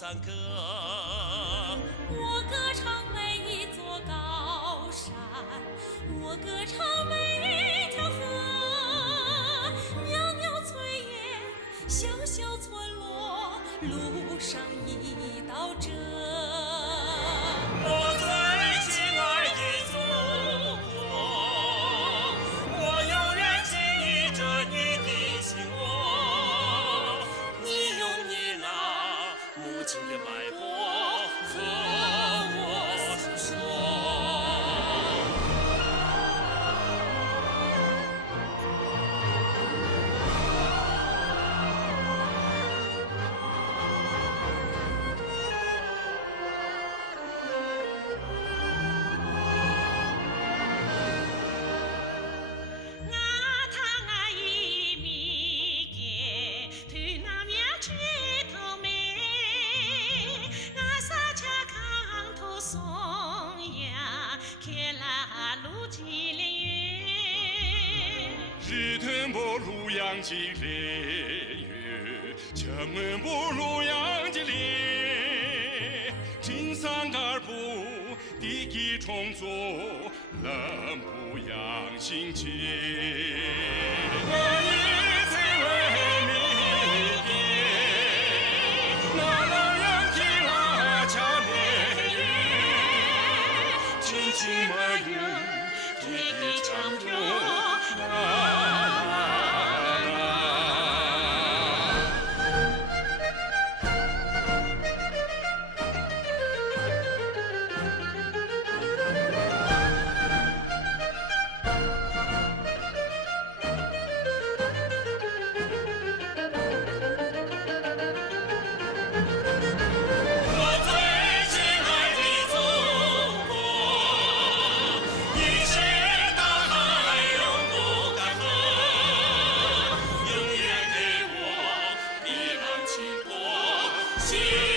赞歌。我歌唱每一座高山，我歌唱每一条河，袅袅炊烟，小小村落，路上一道辙。我最亲爱的祖国，我永远记忆着你的心窝。你用你那母亲的脉搏和我诉说。的烈月，江门不路阳的烈，金三杆布地基重做，冷不阳心结。我一直为民间，那冷阳天拉下烈日，轻轻埋云，地地长流。心。